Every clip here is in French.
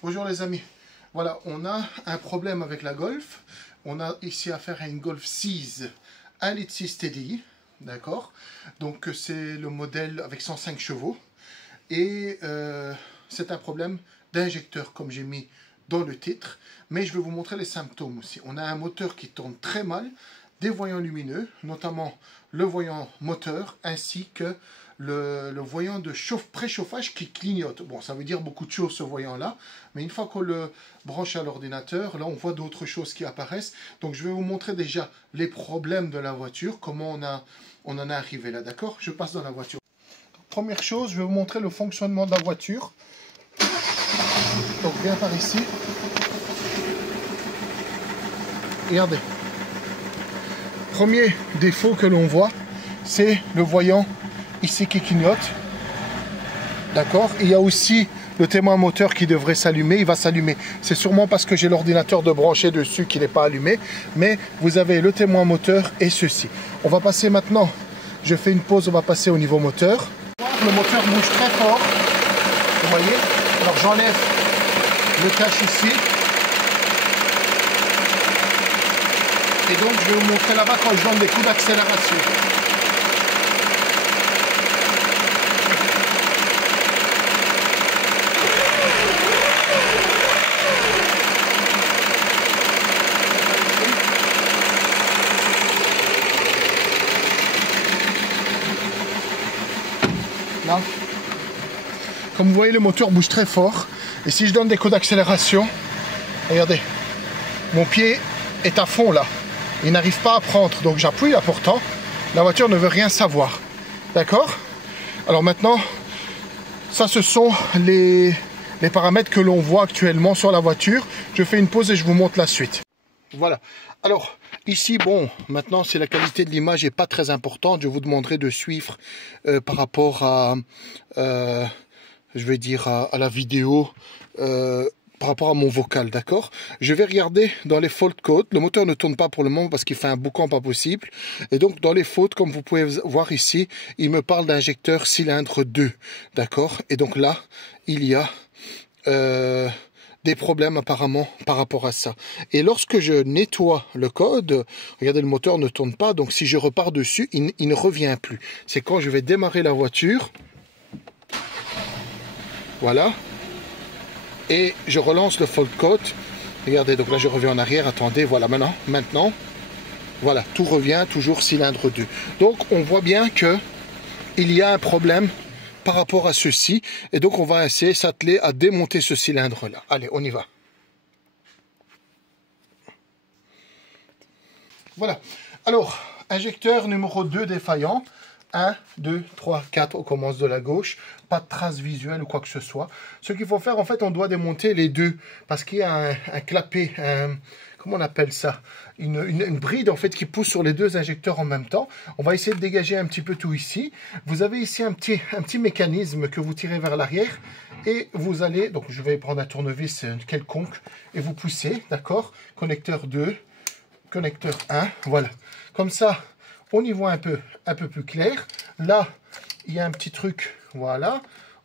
Bonjour les amis. Voilà, on a un problème avec la Golf. On a ici affaire à une Golf 6 1,6 litre TDI. D'accord. Donc c'est le modèle avec 105 chevaux. Et c'est un problème d'injecteur comme j'ai mis dans le titre. Mais je vais vous montrer les symptômes aussi. On a un moteur qui tourne très mal, des voyants lumineux, notamment le voyant moteur ainsi que le voyant de préchauffage qui clignote. Bon, ça veut dire beaucoup de choses ce voyant-là, mais une fois qu'on le branche à l'ordinateur, là on voit d'autres choses qui apparaissent. Donc je vais vous montrer déjà les problèmes de la voiture, comment on en est arrivé là, d'accord? Je passe dans la voiture. Première chose, je vais vous montrer le fonctionnement de la voiture. Donc viens par ici. Regardez. Premier défaut que l'on voit, c'est le voyant ici qui clignote. D'accord. Il y a aussi le témoin moteur qui devrait s'allumer. Il va s'allumer. C'est sûrement parce que j'ai l'ordinateur de brancher dessus qui n'est pas allumé. Mais vous avez le témoin moteur et ceci. On va passer maintenant. Je fais une pause. On va passer au niveau moteur. Le moteur bouge très fort. Vous voyez. Alors j'enlève le cache ici. Et donc je vais vous montrer là-bas quand je donne des coups d'accélération. Là. Comme vous voyez, le moteur bouge très fort. Et si je donne des coups d'accélération, regardez, mon pied est à fond là. Il n'arrive pas à prendre. Donc j'appuie là pourtant. La voiture ne veut rien savoir. D'accord? Alors maintenant, ça ce sont les paramètres que l'on voit actuellement sur la voiture. Je fais une pause et je vous montre la suite. Voilà. Alors, ici, bon, maintenant, c'est la qualité de l'image n'est pas très importante. Je vous demanderai de suivre par rapport à, je vais dire, à la vidéo, par rapport à mon vocal, d'accord? Je vais regarder dans les fault codes. Le moteur ne tourne pas pour le moment parce qu'il fait un boucan pas possible. Et donc, dans les fautes, comme vous pouvez voir ici, il me parle d'injecteur cylindre 2, d'accord? Et donc là, il y a... des problèmes apparemment par rapport à ça. Et lorsque je nettoie le code, regardez, le moteur ne tourne pas, donc si je repars dessus, il ne revient plus. C'est quand je vais démarrer la voiture, voilà, et je relance le fault code. Regardez, donc là je reviens en arrière, attendez, voilà, maintenant, voilà, tout revient, toujours cylindre 2. Donc on voit bien que il y a un problème par rapport à ceci, et donc on va essayer s'atteler à démonter ce cylindre là. Allez, on y va. Voilà. Alors, injecteur numéro 2 défaillant. 1, 2, 3, 4, on commence de la gauche. Pas de trace visuelle ou quoi que ce soit. Ce qu'il faut faire, en fait, on doit démonter les deux. Parce qu'il y a un clapet, comment on appelle ça? Une bride, en fait, qui pousse sur les deux injecteurs en même temps. On va essayer de dégager un petit peu tout ici. Vous avez ici un petit mécanisme que vous tirez vers l'arrière. Et vous allez, donc je vais prendre un tournevis quelconque. Et vous poussez, d'accord? Connecteur 2. Connecteur 1, voilà. Comme ça, on y voit un peu plus clair. Là, il y a un petit truc, voilà.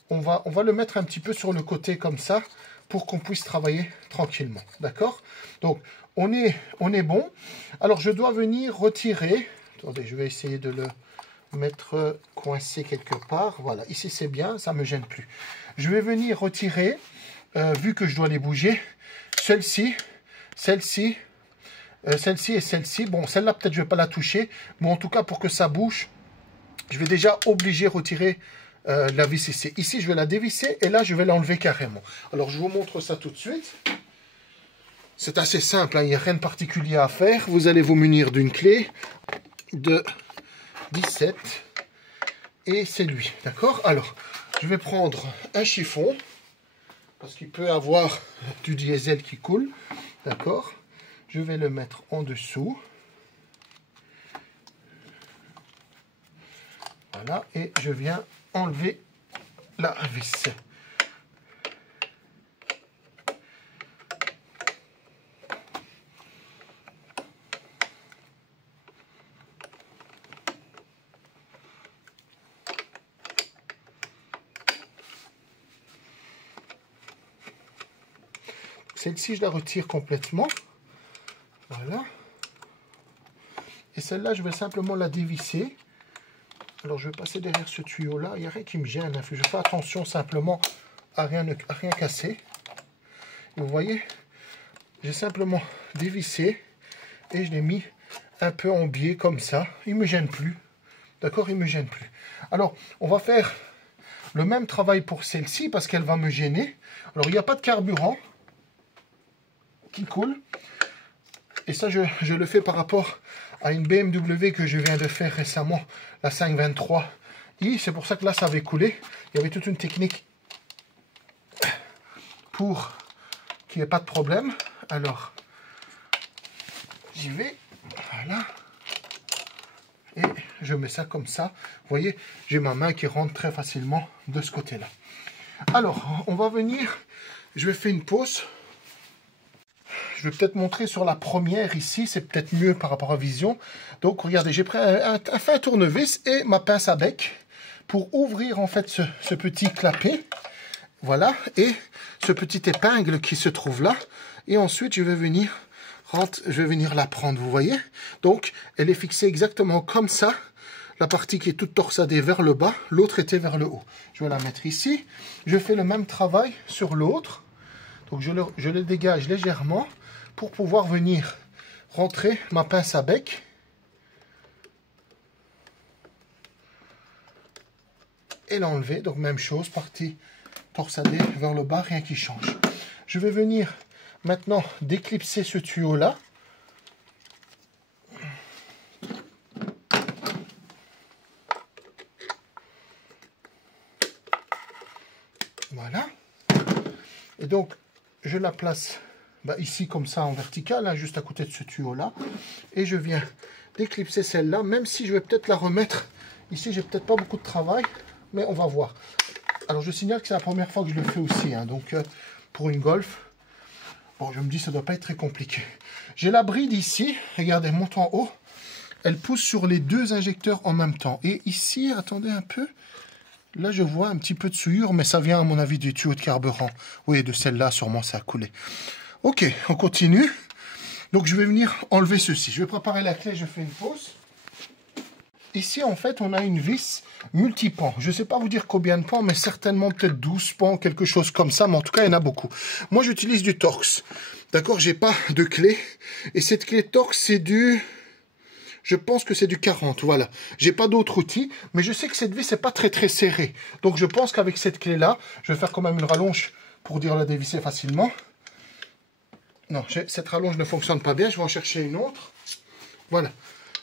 On va le mettre un petit peu sur le côté comme ça pour qu'on puisse travailler tranquillement, d'accord? Donc, on est bon. Alors, je dois venir retirer. Attendez, je vais essayer de le mettre coincé quelque part. Voilà, ici c'est bien, ça ne me gêne plus. Je vais venir retirer, vu que je dois les bouger, celle-ci et celle-ci. Bon, celle-là, peut-être je ne vais pas la toucher. Mais en tout cas, pour que ça bouge, je vais déjà obliger retirer la vis ici. Ici, je vais la dévisser et là, je vais l'enlever carrément. Alors, je vous montre ça tout de suite. C'est assez simple, hein, il n'y a rien de particulier à faire. Vous allez vous munir d'une clé de 17 et c'est lui, d'accord? Alors, je vais prendre un chiffon parce qu'il peut avoir du diesel qui coule, d'accord? Je vais le mettre en dessous. Voilà, et je viens enlever la vis. Celle-ci, je la retire complètement. Voilà. Et celle-là, je vais simplement la dévisser. Alors, je vais passer derrière ce tuyau-là. Il n'y a rien qui me gêne. Je fais attention simplement à rien casser. Et vous voyez, j'ai simplement dévissé et je l'ai mis un peu en biais comme ça. Il ne me gêne plus. D'accord, il ne me gêne plus. Alors, on va faire le même travail pour celle-ci parce qu'elle va me gêner. Alors, il n'y a pas de carburant qui coule. Et ça, je le fais par rapport à une BMW que je viens de faire récemment, la 523i. C'est pour ça que là, ça avait coulé. Il y avait toute une technique pour qu'il n'y ait pas de problème. Alors, j'y vais. Voilà. Et je mets ça comme ça. Vous voyez, j'ai ma main qui rentre très facilement de ce côté-là. Alors, on va venir. Je vais faire une pause. Je vais peut-être montrer sur la première ici. C'est peut-être mieux par rapport à vision. Donc, regardez, j'ai pris un fin tournevis et ma pince à bec pour ouvrir en fait ce petit clapet. Voilà. Et ce petit épingle qui se trouve là. Et ensuite, je vais venir la prendre, vous voyez. Donc, elle est fixée exactement comme ça. La partie qui est toute torsadée vers le bas, l'autre était vers le haut. Je vais la mettre ici. Je fais le même travail sur l'autre. Donc, je le dégage légèrement pour pouvoir venir rentrer ma pince à bec. Et l'enlever. Donc, même chose, partie torsadée vers le bas, rien qui change. Je vais venir maintenant d'éclipser ce tuyau là. Voilà. Et donc je la place ici comme ça en vertical, hein, juste à côté de ce tuyau là. Et je viens d'éclipser celle-là, même si je vais peut-être la remettre ici. J'ai peut-être pas beaucoup de travail, mais on va voir. Alors je signale que c'est la première fois que je le fais aussi, hein, donc pour une Golf. Bon, je me dis, ça ne doit pas être très compliqué. J'ai la bride ici. Regardez, elle monte en haut. Elle pousse sur les deux injecteurs en même temps. Et ici, attendez un peu. Là, je vois un petit peu de souillure, mais ça vient, à mon avis, du tuyau de carburant. Oui, de celle-là, sûrement, ça a coulé. Ok, on continue. Donc, je vais venir enlever ceci. Je vais préparer la clé, je fais une pause. Ici, en fait, on a une vis multi-pans. Je ne sais pas vous dire combien de pans, mais certainement peut-être 12 pans, quelque chose comme ça. Mais en tout cas, il y en a beaucoup. Moi, j'utilise du Torx. D'accord, j'ai pas de clé. Et cette clé Torx, c'est du... Je pense que c'est du 40, voilà. J'ai pas d'autre outil, mais je sais que cette vis n'est pas très serrée. Donc, je pense qu'avec cette clé-là, je vais faire quand même une rallonge pour dire la dévisser facilement. Non, cette rallonge ne fonctionne pas bien. Je vais en chercher une autre. Voilà.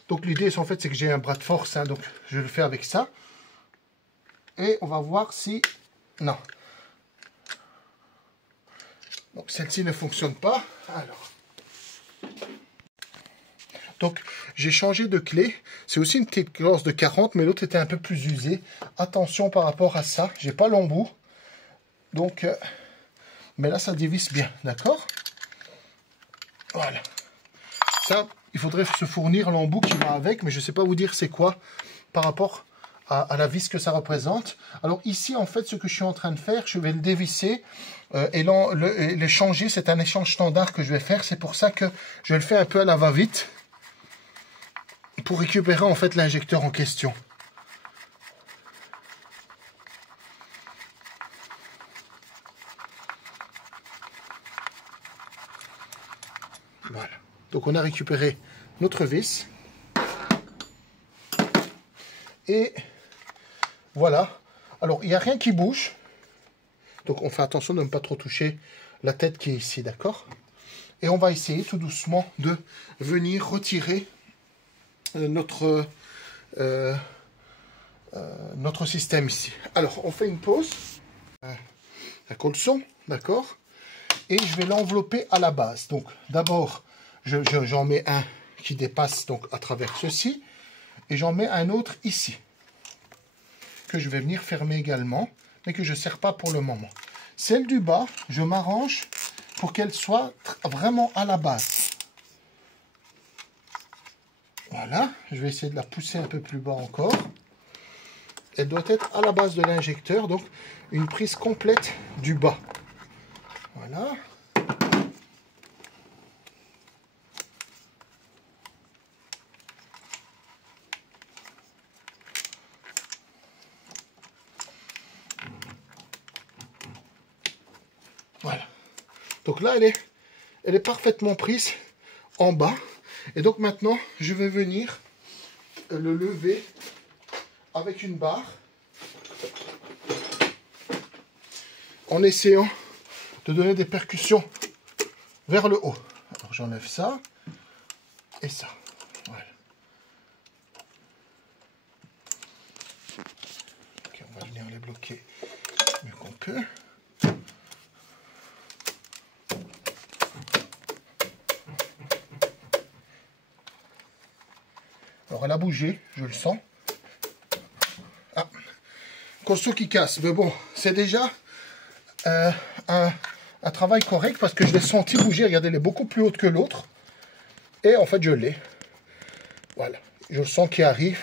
Donc l'idée en fait c'est que j'ai un bras de force, hein, donc je le fais avec ça. Et on va voir si... Non. Donc celle-ci ne fonctionne pas. Alors. Donc j'ai changé de clé. C'est aussi une Torx de 40, mais l'autre était un peu plus usée. Attention par rapport à ça. J'ai pas l'embout. Donc, mais là ça dévisse bien, d'accord? Voilà. Ça... Il faudrait se fournir l'embout qui va avec, mais je ne sais pas vous dire c'est quoi par rapport à la vis que ça représente. Alors ici, en fait, ce que je suis en train de faire, je vais le dévisser et le changer. C'est un échange standard que je vais faire. C'est pour ça que je le fais un peu à la va-vite pour récupérer en fait l'injecteur en question. Voilà. Donc on a récupéré notre vis. Et voilà. Alors il n'y a rien qui bouge. Donc on fait attention de ne pas trop toucher la tête qui est ici, d'accord? Et on va essayer tout doucement de venir retirer notre système ici. Alors on fait une pause. La colson, d'accord? Et je vais l'envelopper à la base. Donc d'abord, j'en mets un qui dépasse donc à travers ceci. Et j'en mets un autre ici. Que je vais venir fermer également. Mais que je ne serre pas pour le moment. Celle du bas, je m'arrange pour qu'elle soit vraiment à la base. Voilà. Je vais essayer de la pousser un peu plus bas encore. Elle doit être à la base de l'injecteur. Donc une prise complète du bas. Voilà. Donc là, elle est parfaitement prise en bas. Et donc maintenant, je vais venir le lever avec une barre en essayant de donner des percussions vers le haut. Alors j'enlève ça et ça. Voilà. Ok, on va venir les bloquer mieux qu'on peut. Alors elle a bougé, je le sens. Ah, Costaud qui casse, mais bon, c'est déjà un travail correct parce que je l'ai senti bouger. Regardez, elle est beaucoup plus haute que l'autre. Et en fait, je l'ai. Voilà, je le sens qui arrive.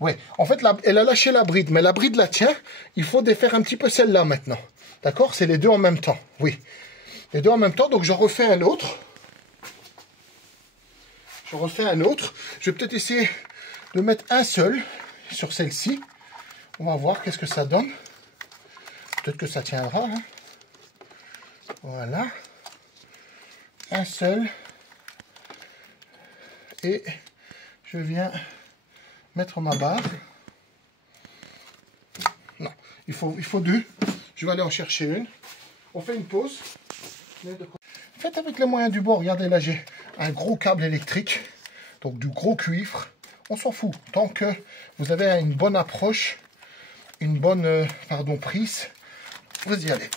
Ouais, en fait, elle a lâché la bride, mais la bride la tient. Il faut défaire un petit peu celle-là maintenant. D'accord? C'est les deux en même temps. Oui, les deux en même temps. Donc, je refais un autre. Je refais un autre. Je vais peut-être essayer de mettre un seul sur celle-ci. On va voir qu'est-ce que ça donne. Peut-être que ça tiendra. Hein. Voilà. Un seul. Et je viens mettre ma barre. Non, il faut deux. Je vais aller en chercher une. On fait une pause. Faites avec les moyens du bord. Regardez là, j'ai un gros câble électrique. Donc du gros cuivre. On s'en fout. Tant que vous avez une bonne approche, une bonne prise, vous y allez.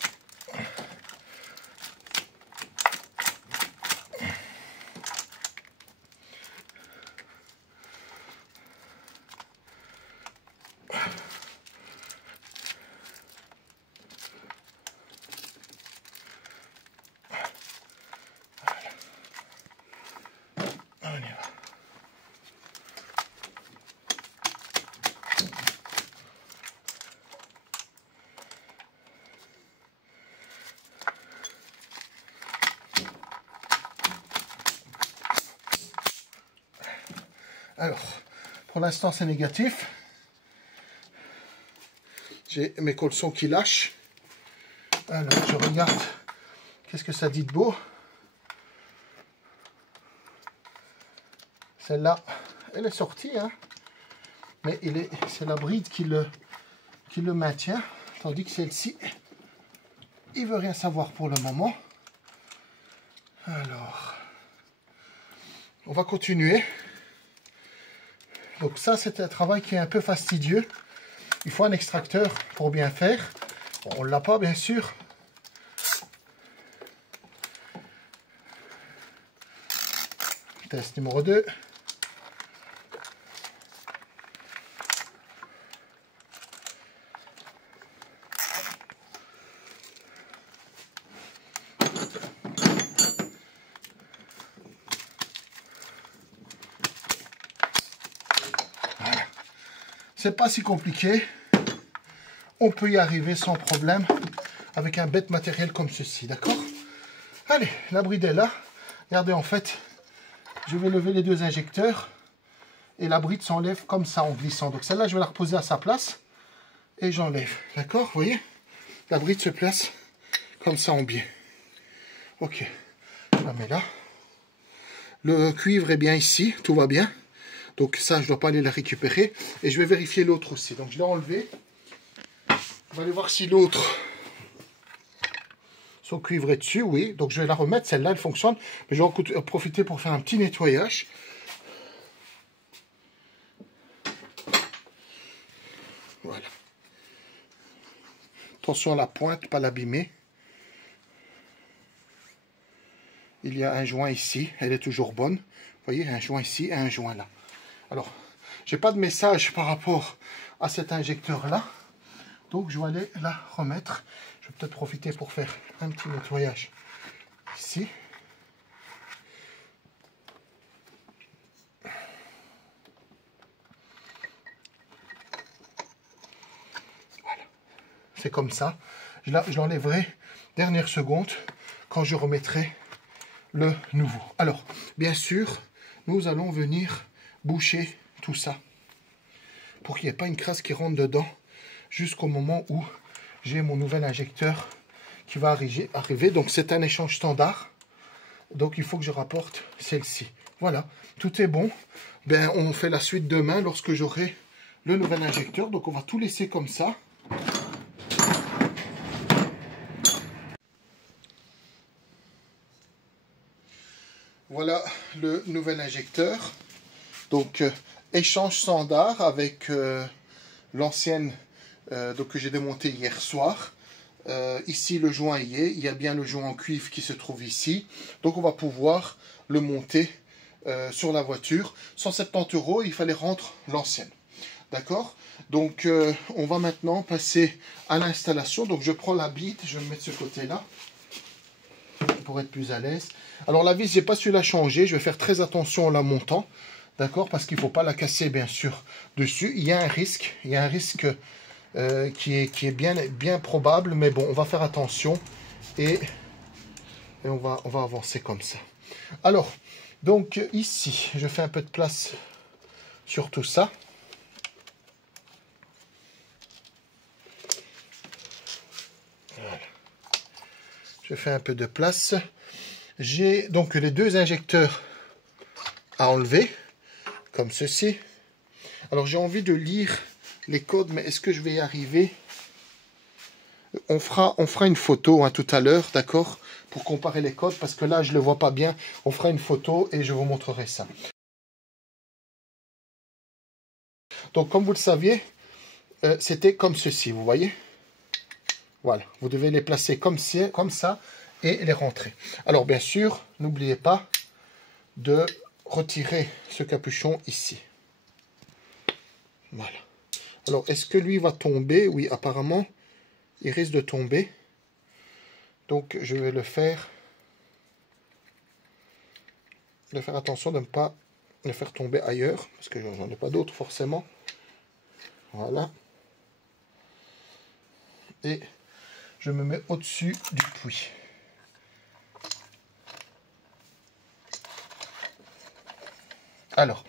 On y va. Alors, pour l'instant, c'est négatif. J'ai mes colsons qui lâchent. Alors, je regarde. Qu'est-ce que ça dit de beau? Celle-là, elle est sortie, hein. Mais c'est la bride qui le maintient. Tandis que celle-ci, il veut rien savoir pour le moment. Alors, on va continuer. Donc ça, c'est un travail qui est un peu fastidieux. Il faut un extracteur pour bien faire. Bon, on ne l'a pas, bien sûr. Test numéro 2. C'est pas si compliqué. On peut y arriver sans problème avec un bête matériel comme ceci, d'accord? Allez, la bride est là. Regardez, en fait, je vais lever les deux injecteurs et la bride s'enlève comme ça en glissant. Donc celle-là, je vais la reposer à sa place et j'enlève, d'accord? Vous voyez? La bride se place comme ça en biais. Ok, je la mets là. Le cuivre est bien ici, tout va bien. Donc ça, je ne dois pas aller la récupérer. Et je vais vérifier l'autre aussi. Donc je l'ai enlevé. On va aller voir si l'autre, son cuivre est dessus. Oui, donc je vais la remettre. Celle-là, elle fonctionne. Mais je vais en profiter pour faire un petit nettoyage. Voilà. Attention à la pointe, pas l'abîmer. Il y a un joint ici. Elle est toujours bonne. Vous voyez, un joint ici et un joint là. Alors, j'ai pas de message par rapport à cet injecteur-là. Donc, je vais aller la remettre. Je vais peut-être profiter pour faire un petit nettoyage ici. Voilà. C'est comme ça. Je l'enlèverai dernière seconde quand je remettrai le nouveau. Alors, bien sûr, nous allons venir boucher tout ça pour qu'il n'y ait pas une crasse qui rentre dedans jusqu'au moment où j'ai mon nouvel injecteur qui va arriver. Donc c'est un échange standard. Donc il faut que je rapporte celle-ci. Voilà, tout est bon. Ben, on fait la suite demain lorsque j'aurai le nouvel injecteur. Donc on va tout laisser comme ça. Voilà le nouvel injecteur. Donc échange standard avec l'ancienne que j'ai démonté hier soir. Ici le joint y est. Il y a bien le joint en cuivre qui se trouve ici. Donc on va pouvoir le monter sur la voiture. 170 €, il fallait rendre l'ancienne. D'accord? Donc on va maintenant passer à l'installation. Donc je prends la bite, je vais me mettre ce côté-là pour être plus à l'aise. Alors la vis, j'ai pas su la changer. Je vais faire très attention en la montant. D'accord? Parce qu'il ne faut pas la casser bien sûr dessus. Il y a un risque. Il y a un risque qui est bien probable. Mais bon, on va faire attention. Et on va avancer comme ça. Alors, donc ici, je fais un peu de place sur tout ça. Voilà. Je fais un peu de place. J'ai donc les deux injecteurs à enlever, comme ceci. Alors j'ai envie de lire les codes, mais est-ce que je vais y arriver? On fera une photo hein, tout à l'heure, d'accord, pour comparer les codes, parce que là je ne le vois pas bien. On fera une photo et je vous montrerai ça. Donc comme vous le saviez, c'était comme ceci, vous voyez? Voilà, vous devez les placer comme ça et les rentrer. Alors bien sûr, n'oubliez pas de retirer ce capuchon ici. Voilà. Alors, est-ce que lui va tomber? Oui, apparemment, il risque de tomber. Donc, je vais le faire. De faire attention de ne pas le faire tomber ailleurs, parce que j'en ai pas d'autres forcément. Voilà. Et je me mets au-dessus du puits. Alors,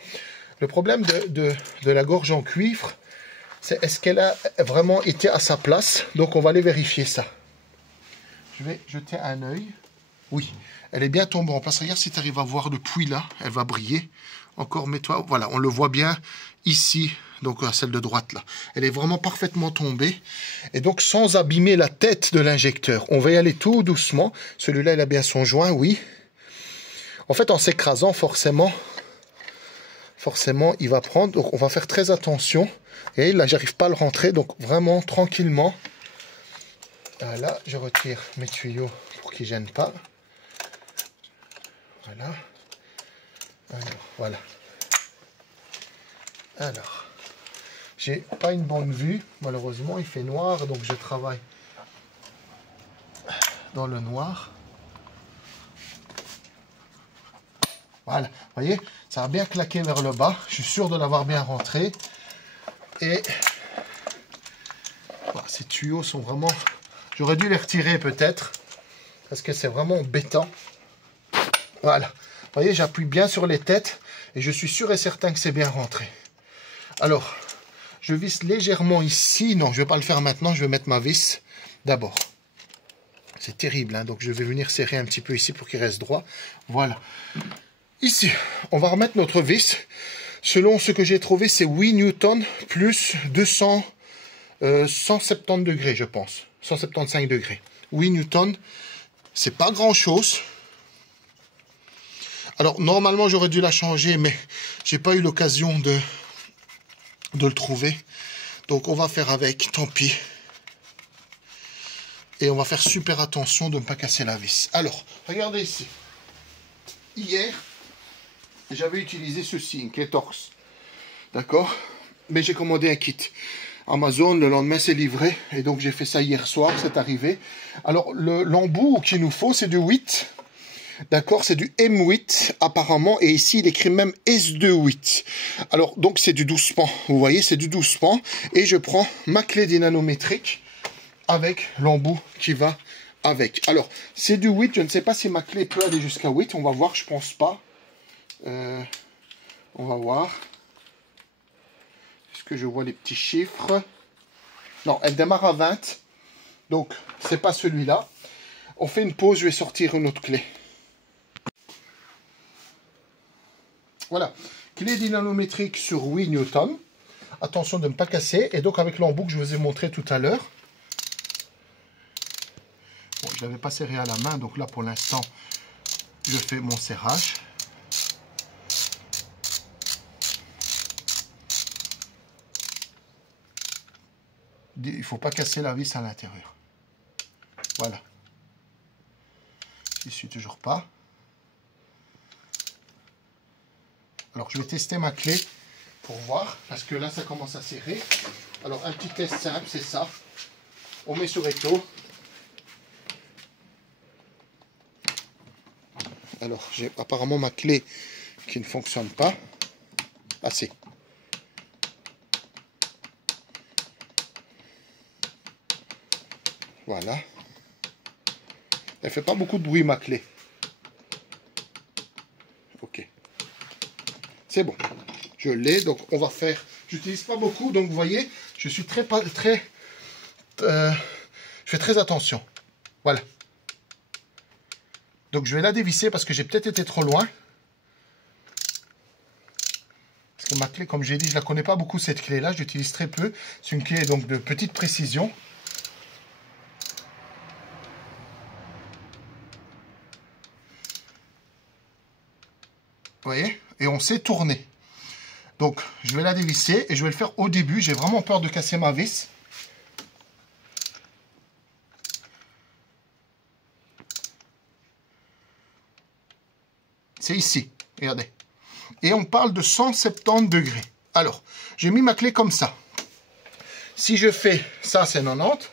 le problème de la gorge en cuivre, c'est est-ce qu'elle a vraiment été à sa place? Donc on va aller vérifier ça. Je vais jeter un œil. Oui, elle est bien tombée en place. Regarde si tu arrives à voir le puits là, elle va briller. Encore, mets-toi, voilà, on le voit bien ici, donc à celle de droite là. Elle est vraiment parfaitement tombée. Et donc sans abîmer la tête de l'injecteur. On va y aller tout doucement. Celui-là, il a bien son joint, oui. En fait, en s'écrasant, forcément, il va prendre. Donc on va faire très attention. Et là, j'arrive pas à le rentrer, donc vraiment tranquillement. Là, je retire mes tuyaux pour qu'ils ne gênent pas. Voilà. Alors, voilà. Alors, j'ai pas une bonne vue. Malheureusement, il fait noir, donc je travaille dans le noir. Voilà, vous voyez, ça a bien claqué vers le bas. Je suis sûr de l'avoir bien rentré. Et voilà, ces tuyaux sont vraiment... J'aurais dû les retirer peut-être, parce que c'est vraiment embêtant. Voilà, vous voyez, j'appuie bien sur les têtes et je suis sûr et certain que c'est bien rentré. Alors, je visse légèrement ici. Non, je ne vais pas le faire maintenant, je vais mettre ma vis d'abord. C'est terrible, hein, donc je vais venir serrer un petit peu ici pour qu'il reste droit. Voilà. Ici, on va remettre notre vis. Selon ce que j'ai trouvé, c'est 8 newtons plus 170 degrés, je pense. 175 degrés. 8 newtons, c'est pas grand-chose. Alors, normalement, j'aurais dû la changer, mais j'ai pas eu l'occasion de le trouver. Donc, on va faire avec, tant pis. Et on va faire super attention de ne pas casser la vis. Alors, regardez ici. Hier, j'avais utilisé ceci, une clé Torx. D'accord? Mais j'ai commandé un kit Amazon, le lendemain c'est livré. Et donc j'ai fait ça hier soir, c'est arrivé. Alors l'embout qu'il nous faut, c'est du 8. D'accord? C'est du M8 apparemment. Et ici il écrit même S28. Alors donc c'est du 12 pans. Vous voyez, c'est du 12 pans. Et je prends ma clé dynanométrique avec l'embout qui va avec. Alors c'est du 8. Je ne sais pas si ma clé peut aller jusqu'à 8. On va voir, je pense pas. On va voir. Est-ce que je vois les petits chiffres? Non, elle démarre à 20. Donc, c'est pas celui-là. On fait une pause, je vais sortir une autre clé. Voilà, clé dynamimétrique sur 8 Newton. Attention de ne pas casser. Et donc avec l'embout que je vous ai montré tout à l'heure. Bon, je ne l'avais pas serré à la main, donc là pour l'instant, je fais mon serrage. Il ne faut pas casser la vis à l'intérieur. Voilà. Je ne suis toujours pas. Alors je vais tester ma clé pour voir, parce que là ça commence à serrer. Alors un petit test simple, c'est ça. On met sur étau. Alors j'ai apparemment ma clé qui ne fonctionne pas. Ah si. Voilà. Elle fait pas beaucoup de bruit ma clé. Ok. C'est bon. Je l'ai, donc on va faire... J'utilise pas beaucoup, donc vous voyez, je suis je fais très attention. Voilà. Donc je vais la dévisser parce que j'ai peut-être été trop loin. Parce que ma clé, comme j'ai dit, je la connais pas beaucoup cette clé-là, je l'utilise très peu. C'est une clé donc de petite précision. Vous voyez? Et on sait tourner. Donc, je vais la dévisser et je vais le faire au début. J'ai vraiment peur de casser ma vis. C'est ici, regardez. Et on parle de 170 degrés. Alors, j'ai mis ma clé comme ça. Si je fais ça, c'est 90.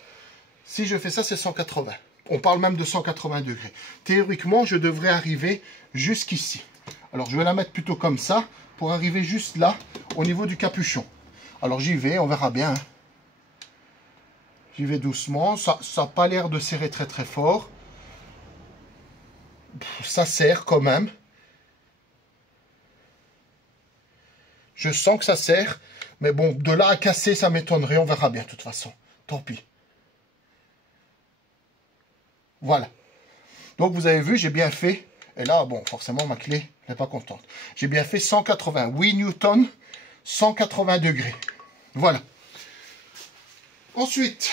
Si je fais ça, c'est 180. On parle même de 180 degrés. Théoriquement, je devrais arriver jusqu'ici. Alors, je vais la mettre plutôt comme ça pour arriver juste là, au niveau du capuchon. Alors, j'y vais, on verra bien. J'y vais doucement. Ça n'a pas l'air de serrer très très fort. Ça serre quand même. Je sens que ça serre. Mais bon, de là à casser, ça m'étonnerait. On verra bien de toute façon. Tant pis. Voilà. Donc, vous avez vu, j'ai bien fait. Et là, bon, forcément, ma clé n'est pas contente. J'ai bien fait 188 newtons, 180 degrés. Voilà. Ensuite,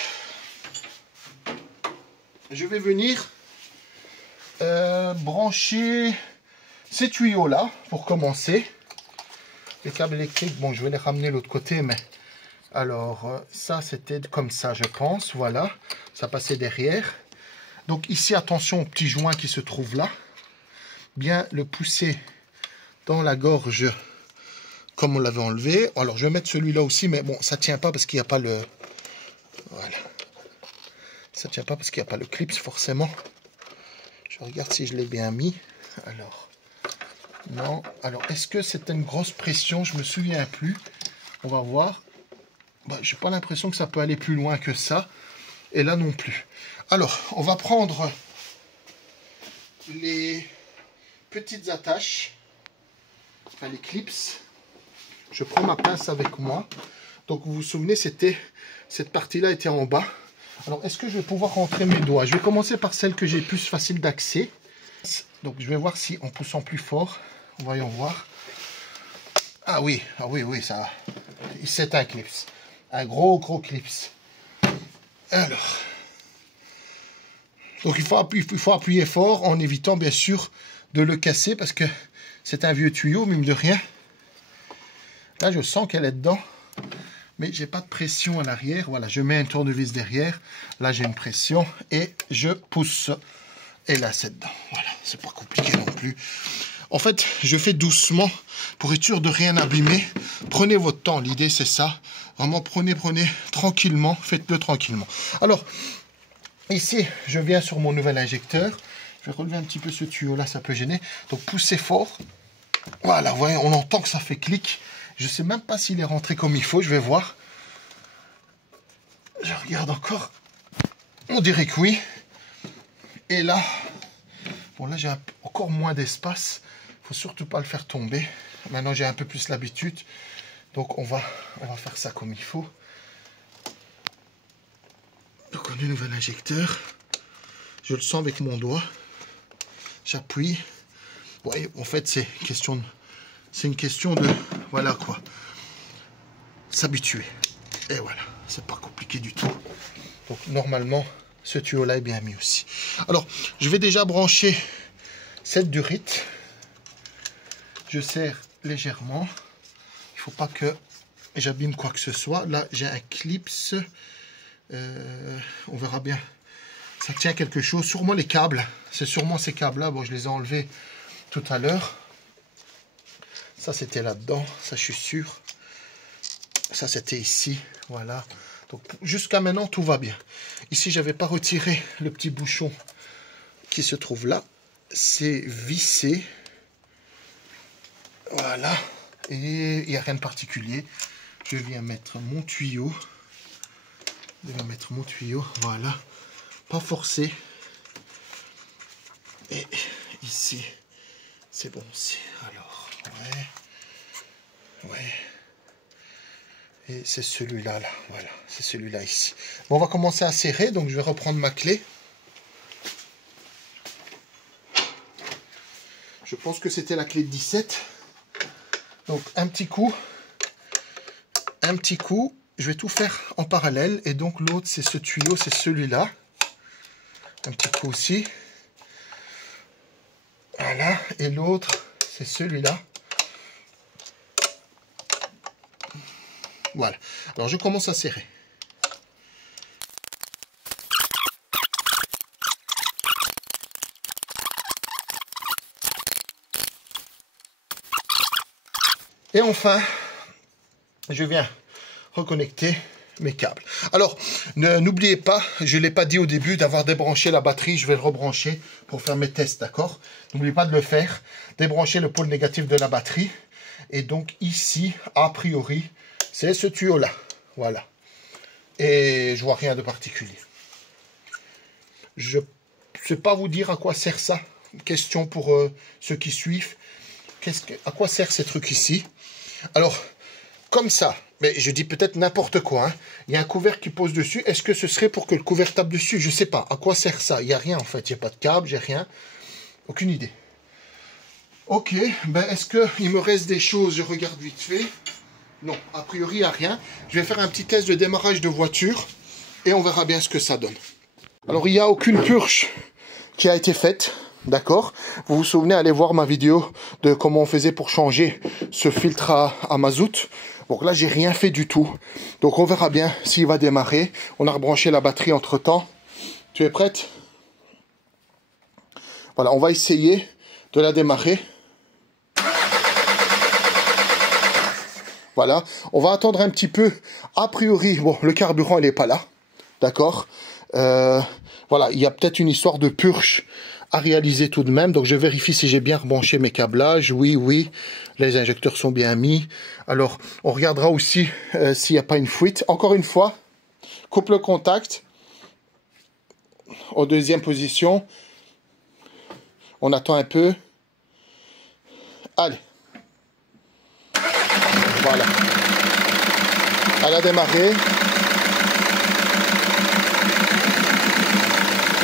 je vais venir brancher ces tuyaux-là pour commencer. Les câbles électriques, bon, je vais les ramener de l'autre côté, mais... Alors, ça, c'était comme ça, je pense. Voilà, ça passait derrière. Donc ici, attention au petit joint qui se trouve là. Bien le pousser dans la gorge comme on l'avait enlevé. Alors je vais mettre celui-là aussi, mais bon, ça tient pas parce qu'il n'y a pas le... Voilà. Ça tient pas parce qu'il n'y a pas le clips forcément. Je regarde si je l'ai bien mis. Alors, non. Alors, est-ce que c'était une grosse pression? Je me souviens plus. On va voir. Bah, j'ai pas l'impression que ça peut aller plus loin que ça. Et là non plus. Alors, on va prendre les petites attaches, enfin les clips. Je prends ma pince avec moi. Donc vous vous souvenez, cette partie-là était en bas. Alors est-ce que je vais pouvoir rentrer mes doigts? Je vais commencer par celle que j'ai plus facile d'accès. Donc je vais voir si en poussant plus fort, voyons voir. Ah oui, ça, c'est un clips, un gros clips. Alors, donc il faut appuyer fort en évitant bien sûr de le casser parce que c'est un vieux tuyau, mine de rien. Là, je sens qu'elle est dedans, mais j'ai pas de pression à l'arrière. Voilà, je mets un tournevis derrière. Là, j'ai une pression et je pousse. Et là, c'est dedans. Voilà, c'est pas compliqué non plus. En fait, je fais doucement pour être sûr de rien abîmer. Prenez votre temps, l'idée c'est ça. Vraiment, prenez tranquillement, faites-le tranquillement. Alors, ici, je viens sur mon nouvel injecteur. Je vais relever un petit peu ce tuyau-là, ça peut gêner. Donc, poussez fort. Voilà, vous voyez, on entend que ça fait clic. Je ne sais même pas s'il est rentré comme il faut, je vais voir. Je regarde encore. On dirait que oui. Et là, bon là j'ai encore moins d'espace. Il ne faut surtout pas le faire tomber. Maintenant j'ai un peu plus l'habitude. Donc on va faire ça comme il faut. Donc prendre le nouvel injecteur. Je le sens avec mon doigt. J'appuie. Ouais, en fait, c'est une question de, voilà quoi, s'habituer. Et voilà, c'est pas compliqué du tout. Donc normalement, ce tuyau-là est bien mis aussi. Alors, je vais déjà brancher cette durite. Je serre légèrement. Il faut pas que j'abîme quoi que ce soit. Là, j'ai un clips. On verra bien. Ça tient quelque chose. Sûrement les câbles. C'est sûrement ces câbles-là. Bon, je les ai enlevés tout à l'heure. Ça, c'était là-dedans. Ça, je suis sûr. Ça, c'était ici. Voilà. Donc, jusqu'à maintenant, tout va bien. Ici, je n'avais pas retiré le petit bouchon qui se trouve là. C'est vissé. Voilà. Et il n'y a rien de particulier. Je viens mettre mon tuyau. Voilà. Pas forcé. Et ici, c'est bon aussi. Alors, ouais. Et c'est celui-là, là. Voilà, c'est celui-là ici. Bon, on va commencer à serrer. Donc, je vais reprendre ma clé. Je pense que c'était la clé de 17. Donc, un petit coup. Je vais tout faire en parallèle. Et donc, l'autre, c'est ce tuyau, c'est celui-là. Un petit coup aussi. Voilà. Et l'autre, c'est celui-là. Voilà. Alors, je commence à serrer. Et enfin, je viens reconnecter mes câbles. Alors, n'oubliez pas, je ne l'ai pas dit au début, d'avoir débranché la batterie. Je vais le rebrancher pour faire mes tests, d'accord? N'oubliez pas de le faire. Débrancher le pôle négatif de la batterie. Et donc ici, a priori, c'est ce tuyau-là. Voilà. Et je vois rien de particulier. Je ne sais pas vous dire à quoi sert ça. Question pour ceux qui suivent. À quoi sert ces trucs ici? Alors, comme ça, mais je dis peut-être n'importe quoi. Hein. Il y a un couvercle qui pose dessus. Est-ce que ce serait pour que le couvercle tape dessus? Je ne sais pas. À quoi sert ça? Il n'y a rien en fait. Il n'y a pas de câble, j'ai rien. Aucune idée. Ok, ben est-ce qu'il me reste des choses? Je regarde vite fait. Non, a priori, il n'y a rien. Je vais faire un petit test de démarrage de voiture et on verra bien ce que ça donne. Alors, il n'y a aucune purge qui a été faite. D'accord? Vous vous souvenez, allez voir ma vidéo de comment on faisait pour changer ce filtre à mazout. Donc là, j'ai rien fait du tout. Donc on verra bien s'il va démarrer. On a rebranché la batterie entre temps. Tu es prête? Voilà, on va essayer de la démarrer. Voilà, on va attendre un petit peu. A priori, bon, le carburant, il n'est pas là. D'accord? Voilà, il y a peut-être une histoire de purge à réaliser tout de même. Donc, je vérifie si j'ai bien rebranché mes câblages. Oui, les injecteurs sont bien mis. Alors, on regardera aussi s'il n'y a pas une fuite. Encore une fois, coupe le contact. En deuxième position. On attend un peu. Allez. Voilà. Elle a démarré.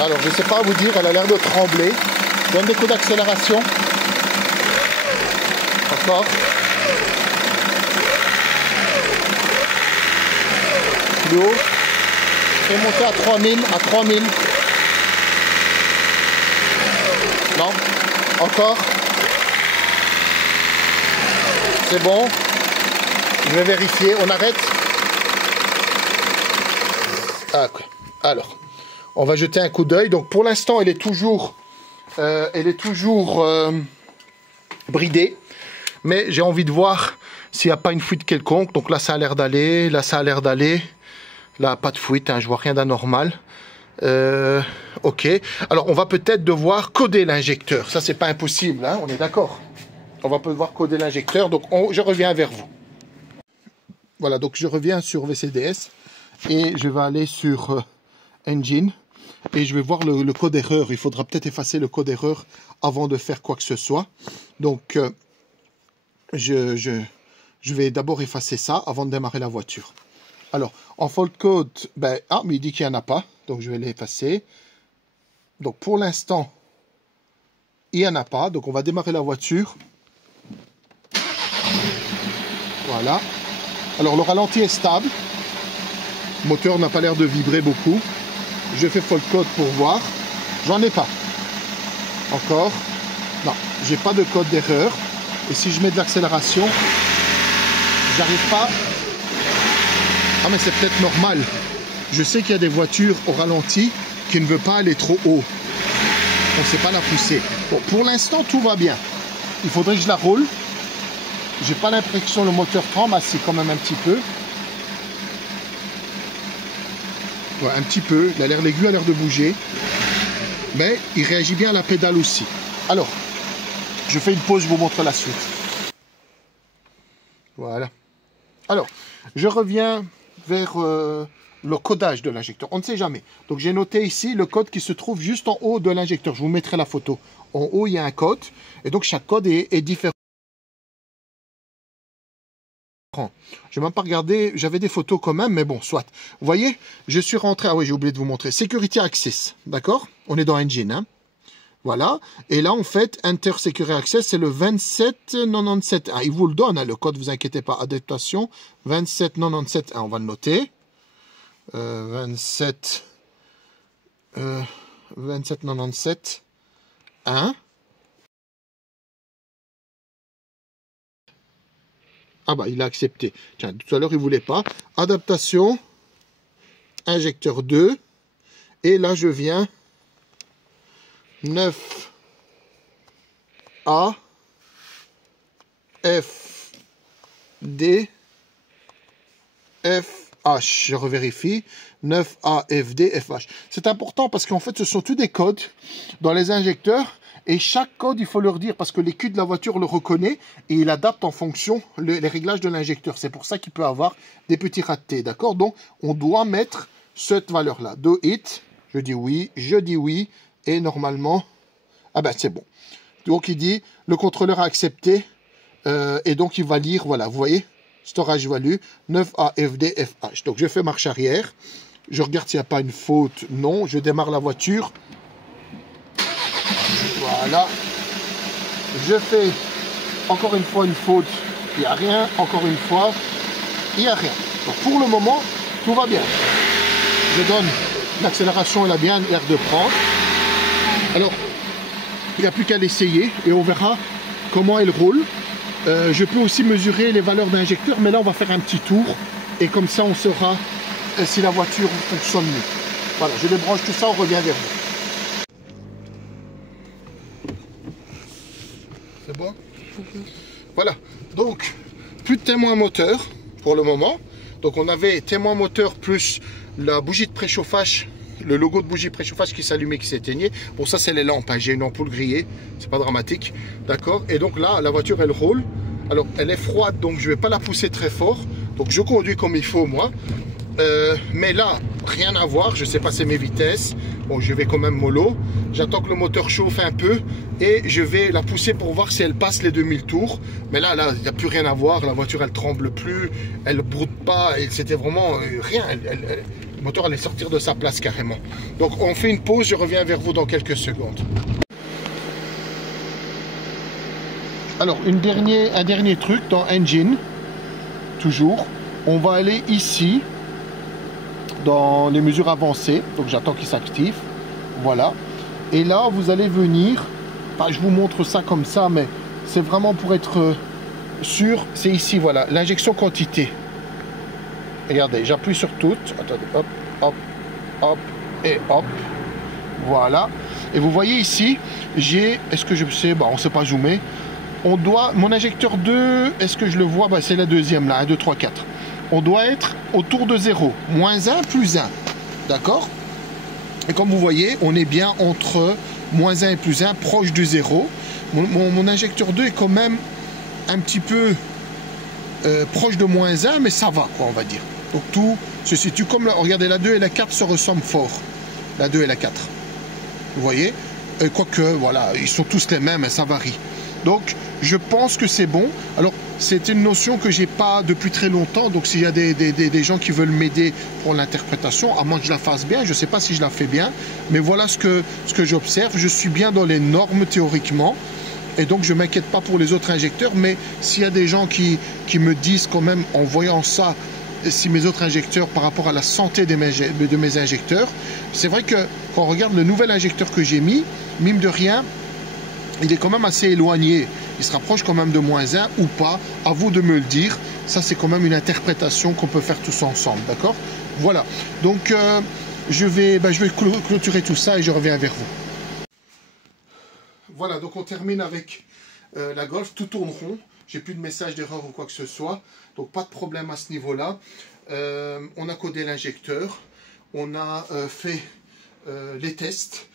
Alors, je ne sais pas vous dire, elle a l'air de trembler. Je donne des coups d'accélération. Encore. Plus haut. Et monter à 3000, à 3000. Non. Encore. C'est bon. Je vais vérifier. On arrête. Ah, okay. Alors, on va jeter un coup d'œil. Donc, pour l'instant, elle est toujours bridée. Mais j'ai envie de voir s'il n'y a pas une fuite quelconque. Donc là, ça a l'air d'aller. Là, ça a l'air d'aller. Là, pas de fuite. Hein, je vois rien d'anormal. Ok. Alors, on va peut-être devoir coder l'injecteur. Ça, c'est pas impossible. Hein, on est d'accord. On va devoir coder l'injecteur. Donc, je reviens vers vous. Voilà. Donc, je reviens sur VCDS. Et je vais aller sur Engine. Et je vais voir le code erreur. Il faudra peut-être effacer le code erreur avant de faire quoi que ce soit. Donc, je vais d'abord effacer ça avant de démarrer la voiture. Alors, en fault code, mais il dit qu'il n'y en a pas. Donc je vais l'effacer. Donc pour l'instant, il n'y en a pas. Donc on va démarrer la voiture. Voilà. Alors le ralenti est stable. Le moteur n'a pas l'air de vibrer beaucoup. Je fais full code pour voir. J'en ai pas. Encore. Non, j'ai pas de code d'erreur. Et si je mets de l'accélération, j'arrive pas. Ah mais c'est peut-être normal. Je sais qu'il y a des voitures au ralenti qui ne veulent pas aller trop haut. On ne sait pas la pousser. Bon, pour l'instant, tout va bien. Il faudrait que je la roule. J'ai pas l'impression que le moteur tremble, mais c'est quand même un petit peu. Ouais, un petit peu. Il a l'air, l'aigu a l'air de bouger. Mais il réagit bien à la pédale aussi. Alors, je fais une pause, je vous montre la suite. Voilà. Alors, je reviens vers le codage de l'injecteur. On ne sait jamais. Donc, j'ai noté ici le code qui se trouve juste en haut de l'injecteur. Je vous mettrai la photo. En haut, il y a un code. Et donc, chaque code est différent. Je n'ai même pas regardé, j'avais des photos quand même, mais bon, soit. Vous voyez, je suis rentré, ah oui, j'ai oublié de vous montrer, Security Access, d'accord? On est dans Engine, hein? Voilà, et là, en fait, Enter Security Access, c'est le 27971. Il vous le donne, hein, le code, vous inquiétez pas, adaptation, 27971, on va le noter. 27971. Ah bah, il a accepté. Tiens, tout à l'heure, il ne voulait pas. Adaptation, injecteur 2. Et là, je viens 9A, F, D, F, H. Je revérifie. 9A, F, D, F, H. C'est important parce qu'en fait, ce sont tous des codes dans les injecteurs. Et chaque code, il faut leur dire, parce que l'écu de la voiture le reconnaît et il adapte en fonction les réglages de l'injecteur. C'est pour ça qu'il peut avoir des petits ratés, d'accord? Donc, on doit mettre cette valeur-là. Do it, je dis oui, et normalement, ah ben c'est bon. Donc, il dit, le contrôleur a accepté, et donc il va lire, voilà, vous voyez, storage value, 9A, FD, FH. Donc, je fais marche arrière, je regarde s'il n'y a pas une faute, non, je démarre la voiture. Voilà, je fais encore une fois une faute, il n'y a rien, encore une fois, il n'y a rien. Donc pour le moment, tout va bien. Je donne l'accélération, elle a bien l'air de prendre. Alors, il n'y a plus qu'à l'essayer et on verra comment elle roule. Je peux aussi mesurer les valeurs d'injecteur, mais là on va faire un petit tour et comme ça on saura si la voiture fonctionne mieux. Voilà, je débranche tout ça, on revient vers vous. C'est bon? Voilà, donc plus de témoin moteur pour le moment. Donc on avait témoin moteur plus la bougie de préchauffage, le logo de bougie préchauffage qui s'allumait et qui s'éteignait. Bon, ça c'est les lampes, hein. J'ai une ampoule grillée, c'est pas dramatique, d'accord. Et donc là la voiture elle roule. Alors elle est froide, donc je vais pas la pousser très fort, donc je conduis comme il faut moi. Mais là, rien à voir, je sais passer mes vitesses. Bon, je vais quand même mollo. J'attends que le moteur chauffe un peu et je vais la pousser pour voir si elle passe les 2000 tours. Mais là, il n'y a plus rien à voir. La voiture, elle tremble plus, elle broute pas. C'était vraiment rien. Le moteur allait sortir de sa place carrément. Donc, on fait une pause. Je reviens vers vous dans quelques secondes. Alors, un dernier truc dans Engine. Toujours. On va aller ici. Dans les mesures avancées, donc j'attends qu'il s'active, voilà, et là vous allez venir, enfin, je vous montre ça comme ça, mais c'est vraiment pour être sûr, c'est ici, voilà, l'injection quantité. Regardez, j'appuie sur toutes, attendez, hop, hop, hop, et hop, voilà, et vous voyez ici, j'ai, est-ce que je sais, bah, on ne sait pas zoomer, on doit, mon injecteur 2, est-ce que je le vois, bah, c'est la deuxième là, 1, 2, 3, 4. On doit être autour de 0, moins 1, plus 1, d'accord? Et comme vous voyez, on est bien entre moins 1 et plus 1, proche du 0. Mon injecteur 2 est quand même un petit peu proche de moins 1, mais ça va, quoi, on va dire. Donc tout se situe comme, regardez, la 2 et la 4 se ressemblent fort. La 2 et la 4. Vous voyez? Quoique, voilà, ils sont tous les mêmes, ça varie. Donc je pense que c'est bon. Alors c'est une notion que j'ai pas depuis très longtemps, donc s'il y a des gens qui veulent m'aider pour l'interprétation, à moins que je la fasse bien, je sais pas si je la fais bien, mais voilà ce que j'observe. Je suis bien dans les normes théoriquement, et donc je m'inquiète pas pour les autres injecteurs, mais s'il y a des gens qui me disent quand même en voyant ça, si mes autres injecteurs par rapport à la santé de mes injecteurs, c'est vrai que quand on regarde le nouvel injecteur que j'ai mis, mine de rien, il est quand même assez éloigné. Il se rapproche quand même de -1 ou pas. À vous de me le dire. Ça, c'est quand même une interprétation qu'on peut faire tous ensemble. D'accord? Voilà. Donc, je vais clôturer tout ça et je reviens vers vous. Voilà. Donc, on termine avec la Golf. Tout tourne rond. J'ai plus de message d'erreur ou quoi que ce soit. Donc, pas de problème à ce niveau-là. On a codé l'injecteur. On a fait les tests.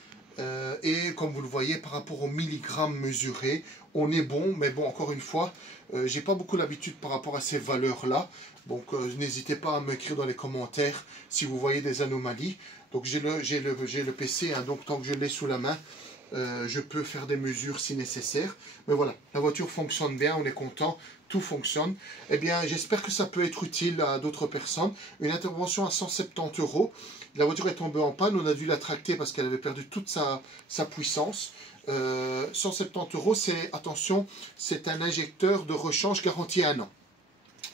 Et comme vous le voyez, par rapport aux milligrammes mesurés, on est bon, mais bon, encore une fois, j'ai pas beaucoup l'habitude par rapport à ces valeurs-là. Donc, n'hésitez pas à m'écrire dans les commentaires si vous voyez des anomalies. Donc, j'ai le PC, hein, donc tant que je l'ai sous la main, je peux faire des mesures si nécessaire. Mais voilà, la voiture fonctionne bien, on est content, tout fonctionne. Eh bien, j'espère que ça peut être utile à d'autres personnes. Une intervention à 170 €. La voiture est tombée en panne, on a dû la tracter parce qu'elle avait perdu toute sa puissance. 170 €, c'est, attention, c'est un injecteur de rechange garanti 1 an.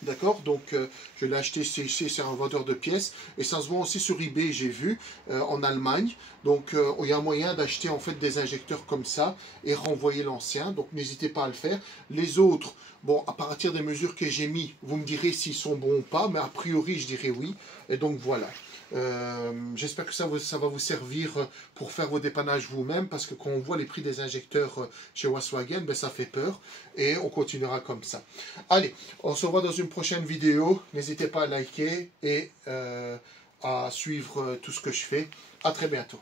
D'accord, donc je l'ai acheté chez un vendeur de pièces et ça se vend aussi sur eBay, j'ai vu, en Allemagne. Donc il y a moyen d'acheter en fait des injecteurs comme ça et renvoyer l'ancien. Donc n'hésitez pas à le faire. Les autres, bon, à partir des mesures que j'ai mis, vous me direz s'ils sont bons ou pas, mais a priori je dirais oui. Et donc voilà. J'espère que ça va vous servir pour faire vos dépannages vous-même, parce que quand on voit les prix des injecteurs chez Volkswagen, ben ça fait peur et on continuera comme ça. Allez, on se revoit dans une prochaine vidéo. N'hésitez pas à liker et à suivre tout ce que je fais. À très bientôt.